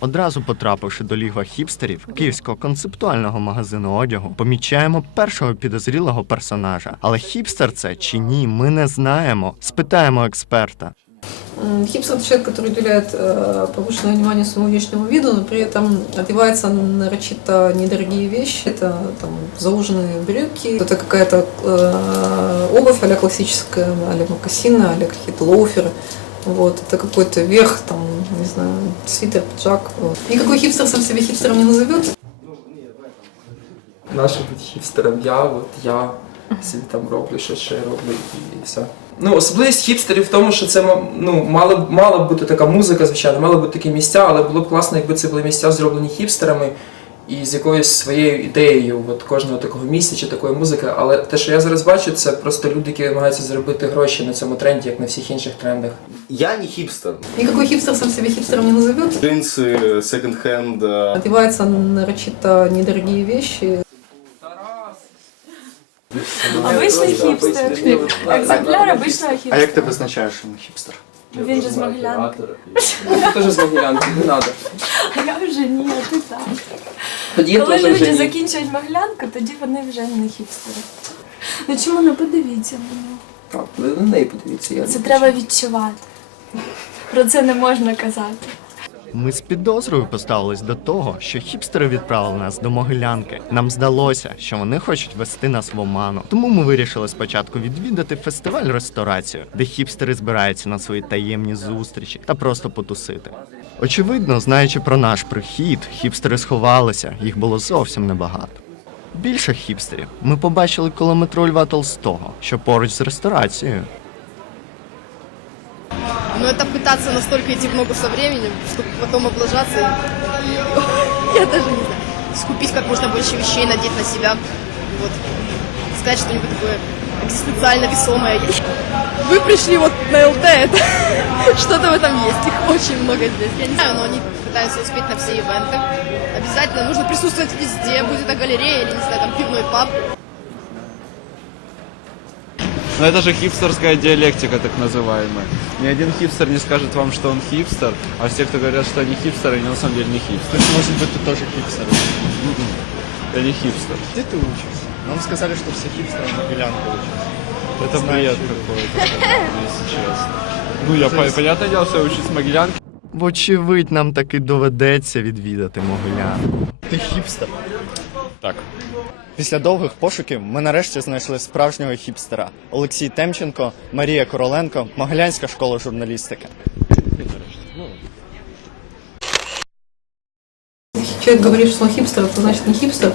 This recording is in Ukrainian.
Одразу потрапивши до лігва хіпстерів київського концептуального магазину одягу, помічаємо першого підозрілого персонажа. Але хіпстер це чи ні, ми не знаємо. Спитаємо експерта. М, Хипстер – это человек, который уделяет э, повышенное внимание своему внешнему виду, но при этом одевается нарочито недорогие вещи. Это там зауженные брюки, это какая-то э, обувь а классическая, а-ля мокасины, а какие-то лоуферы. Вот, это какой-то верх, там, не знаю, свитер, пиджак. Вот. Никакой хипстер сам себя хипстером не назовет. Наше бути хіпстером я, от я собі там роблю, що ще роблю і все. Ну, особливість хіпстерів в тому, що це ну, мала, б- мала бути така музика, звичайно, мали бути такі місця, але було б класно, якби це були місця зроблені хіпстерами і з якоюсь своєю ідеєю от, кожного такого місця чи такої музики. Але те, що я зараз бачу, це просто люди, які намагаються заробити гроші на цьому тренді, як на всіх інших трендах. Я не хипстер. Никакой хипстер сам себя хипстером не назовет. Джинсы, секонд-хенд, э, Одевается нарочито недорогие вещи. Обичний хіпстер. Екземпляр обичного А хіпстера. як ти визначаєш що він хіпстер? Він же з Могилянки. Ти теж з Могилянки, не треба. А я вже ні, а ти так. Тоді я Коли теж вже люди ні. закінчують Могилянку, тоді вони вже не хіпстери. Ну чому не подивіться на нього? Так, ви на неї подивіться. Я Це не треба відчувати. Про це не можна казати. Ми з підозрою поставились до того, що хіпстери відправили нас до Могилянки. Нам здалося, що вони хочуть вести нас в оману. Тому ми вирішили спочатку відвідати фестиваль ресторацію, де хіпстери збираються на свої таємні зустрічі та просто потусити. Очевидно, знаючи про наш прихід, хіпстери сховалися, їх було зовсім небагато. Більше хіпстерів ми побачили коло метро Льва Толстого, що поруч з ресторацією. Но это пытаться настолько идти в ногу со временем, чтобы потом облажаться. Я даже не знаю. Скупить как можно больше вещей, надеть на себя. Вот. Сказать что-нибудь такое экзистенциально весомое. Вы пришли вот на ЛТ, это что-то в этом есть. Их очень много здесь. Я не знаю, но они пытаются успеть на все ивенты. Обязательно нужно присутствовать везде, будет это галерея или, не знаю, там пивной паб. Но это же хипстерская диалектика, так называемая. Ни один хипстер не скажет вам, что он хипстер, а все, кто говорят, что они хипстеры, они на самом деле не хипстеры. Может быть, ты тоже хипстер. Я не хипстер. Где ты учишься? Нам сказали, что все хипстеры в Могилянке учатся. Это бред какой-то, если честно. Ну, я, по- понятное дело, что я учусь в Могилянке. Вочевидь, нам таки доведеться відвідати Могилянку. Ти хіпстер. Так. Після довгих пошуків ми нарешті знайшли справжнього хіпстера Олексій Темченко, Марія Короленко, Могилянська школа журналістики. Если человек говорит, что он хипстер, это значит не хипстер.